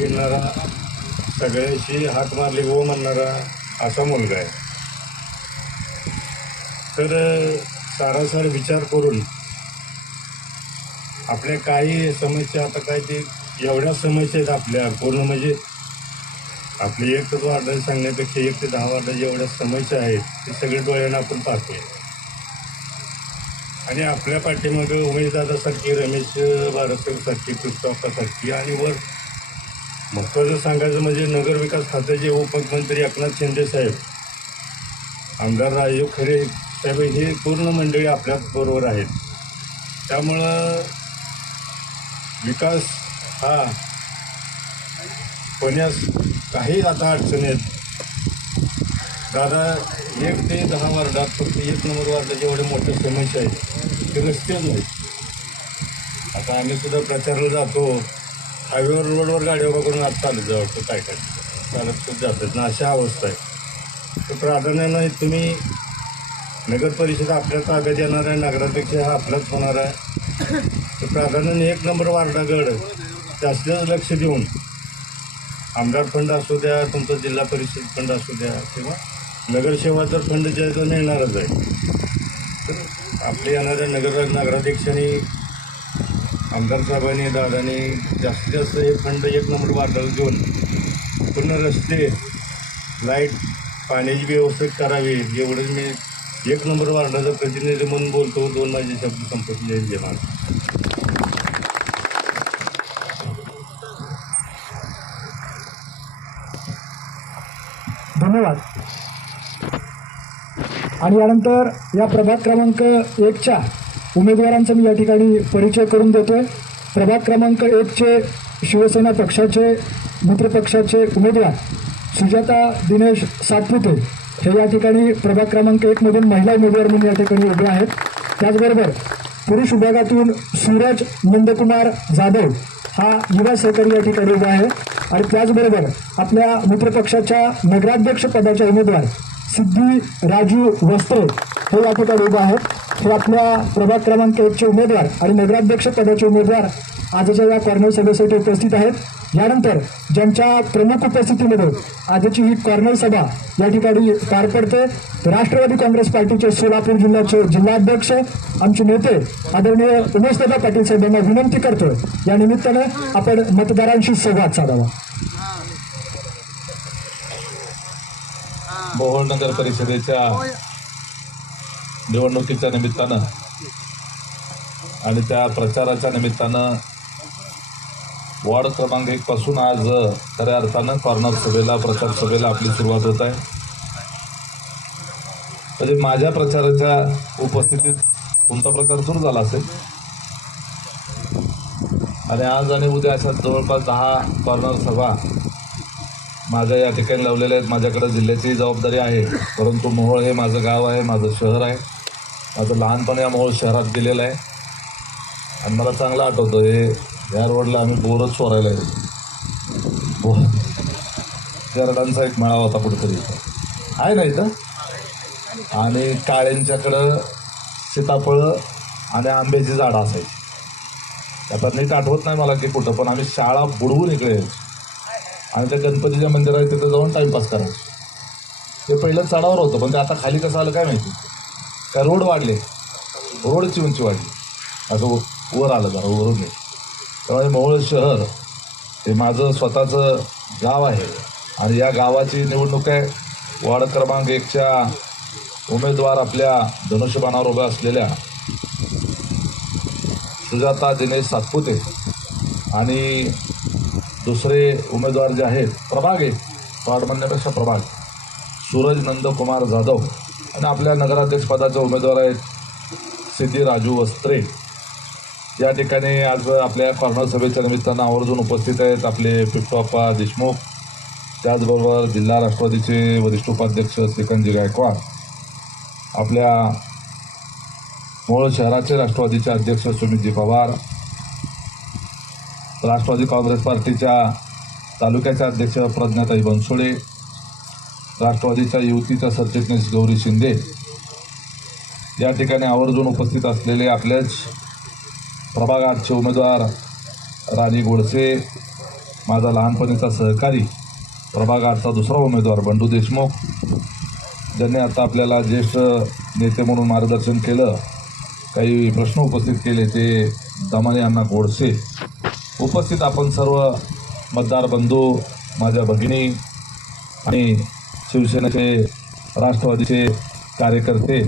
फिरणारा सगळ्याशी हात मारली हो म्हणणारा असा मुलगा आहे. तर सारासार विचार करून आपल्या काही समस्या आता काय ते एवढ्या समस्या आहेत आपल्या पूर्ण म्हणजे आपली एक तर वार्ड सांगण्यापेक्षा एक ते दहा वार्ड जेवढ्या समस्या आहेत ते सगळे डोळ्यांना आपण पाहतोय. आणि आपल्या पाठीमागं उमेशदादासारखी रमेश बारसकरसारखी कृष्णॉक्कासारखी आणि वर महत्त्वाचं सांगायचं म्हणजे नगर विकास खात्याचे उपमुख्यमंत्री एकनाथ शिंदे साहेब आमदार राजीव खरे साहेब हे पूर्ण मंडळी आपल्या बरोबर आहेत. त्यामुळं विकास हा होण्यास काही आता अडचणी आहेत दादा एक ते दहा वार्डात फक्त एक नंबर वार्डात एवढे मोठे समस्या आहेत. ते रस्तेच नाहीत आता आम्ही सुद्धा प्रचारला जातो. हायवेवर रोडवर गाडी उभा करून आता चालत जावं काय काय. चालत खूप जातात ना अशा अवस्था आहे. तर प्राधान्यानं तुम्ही नगर परिषद आपल्या ताब्यात येणार आहे नगराध्यक्ष हा आपलाच होणार आहे. तर प्राधान्याने एक नंबर वार्डागड जास्तीत लक्ष देऊन आमदार फंड असू द्या तुमचा जिल्हा परिषद फंड असू द्या किंवा नगरसेवा जर फंड ज्याचा मिळणारच आहे. तर आपले येणाऱ्या नगर नगराध्यक्षांनी आमदार साहेबांनी दादानी जास्तीत जास्त हे फंड एक नंबर वाटायला देऊन पूर्ण रस्ते लाइट पाण्याची व्यवस्था करावी एवढंच मी एक नंबर वार्डाचा प्रतिनिधी म्हणून बोलतो दोन माझे शब्द संपत्ती जयंत देणार धन्यवाद. आणि यानंतर या प्रभाग क्रमांक एकच्या उमेदवारांचा मी या ठिकाणी परिचय करून देतोय. प्रभाग क्रमांक एकचे शिवसेना पक्षाचे मित्रपक्षाचे उमेदवार सुजाता दिनेश सातपुते हे या ठिकाणी प्रभाग क्रमांक एकमधून महिला उमेदवार म्हणून या ठिकाणी उभे आहेत. त्याचबरोबर पुरुष विभागातून सूरज नंदकुमार जाधव हा युवा सहकारी या ठिकाणी उभा आहे. आणि त्याचबरोबर आपल्या मित्रपक्षाच्या नगराध्यक्ष पदाचे उमेदवार सिद्धी राजू वस्त्रे हे या ठिकाणी उभे आहेत. हे आपल्या प्रभाग क्रमांक एकचे उमेदवार आणि नगराध्यक्ष पदाचे उमेदवार आजच्या या कॉर्नर सभेसाठी उपस्थित आहेत. यानंतर ज्यांच्या प्रमुख उपस्थितीमध्ये आजची ही कॉर्नर सभा या ठिकाणी पार पडते राष्ट्रवादी काँग्रेस पार्टीचे सोलापूर जिल्ह्याचे जिल्हाध्यक्ष आमचे नेते आदरणीय उमेशदादा पाटील साहेबांना विनंती करतो या निमित्तानं आपण मतदारांशी संवाद साधावा. मोहोळ नगर परिषदेच्या निवडणुकीच्या निमित्तानं आणि त्या प्रचाराच्या निमित्तानं वॉर्ड क्रमांक एकपासून आज खऱ्या अर्थानं कॉर्नर सभेला प्रचार सभेला आपली सुरुवात होत आहे. म्हणजे माझ्या प्रचाराच्या उपस्थितीत तुमचा प्रचार सुरू झाला असेल? आणि आज आणि उद्या अशा जवळपास दहा कॉर्नर सभा माझ्या या ठिकाणी लावलेल्या आहेत. माझ्याकडे जिल्ह्याची जबाबदारी आहे. परंतु मोहोळ हे माझं गाव आहे माझं शहर आहे. माझं लहानपण या मोहोळ शहरात गेलेलं आहे. आणि मला चांगलं आठवतं हे या रोडला आम्ही बोरच चोरायला येतो बोर. गरडांचा एक मेळावा होता कुठेतरी. आहे ना इथं? आणि काळ्यांच्याकडं सीताफळं आणि आंब्याची झाडं असायची. आता नीट आठवत नाही मला की कुठं पण आम्ही शाळा बुडवून इकडे आणि त्या गणपतीच्या मंदिरात तिथं जाऊन टाईमपास करायचो. ते पहिलं चढावर होतं पण ते आता खाली कसं आलं काय माहिती? काय रोड वाढले. रोडची उंची वाढली. असं वर आलं जरा वरून नाही त्यामुळे मोहोळ शहर हे माझं स्वतःचं गाव आहे. आणि या गावाची निवडणूक आहे. वार्ड क्रमांक एकच्या उमेदवार आपल्या धनुष्यबाणावर उभ्या असलेल्या सुजाता दिनेश सातपुते आणि दुसरे उमेदवार जे आहेत प्रभाग आहे वार्ड म्हणण्यापेक्षा प्रभाग. सूरज नंदकुमार जाधव. आणि आपल्या नगराध्यक्षपदाचे उमेदवार आहेत सिद्धी राजू वस्त्रे. या ठिकाणी आज आपल्या कॉर्नर सभेच्या निमित्तानं आवर्जून उपस्थित आहेत आपले पिप्पाप्पा देशमुख त्याचबरोबर जिल्हा राष्ट्रवादीचे वरिष्ठ उपाध्यक्ष श्रीकांतजी गायकवाड आपल्या मूळ शहराचे राष्ट्रवादीचे अध्यक्ष सुमितजी पवार राष्ट्रवादी काँग्रेस पार्टीच्या तालुक्याच्या अध्यक्ष प्रज्ञाताई बनसोडे राष्ट्रवादीच्या युवतीचा सरचिटणीस गौरी शिंदे. या ठिकाणी आवर्जून उपस्थित असलेले आपलेच प्रभाग आठचे उमेदवार राणी गोडसे माझा लहानपणीचा सहकारी प्रभाग आठचा दुसरा उमेदवार बंडू देशमुख. ज्यांनी आता आपल्याला ज्येष्ठ नेते म्हणून मार्गदर्शन केलं काही प्रश्न उपस्थित केले ते दमाने यांना गोडसे. उपस्थित आपण सर्व मतदार बंधू माझ्या भगिनी आणि शिवसेनेचे राष्ट्रवादीचे कार्यकर्ते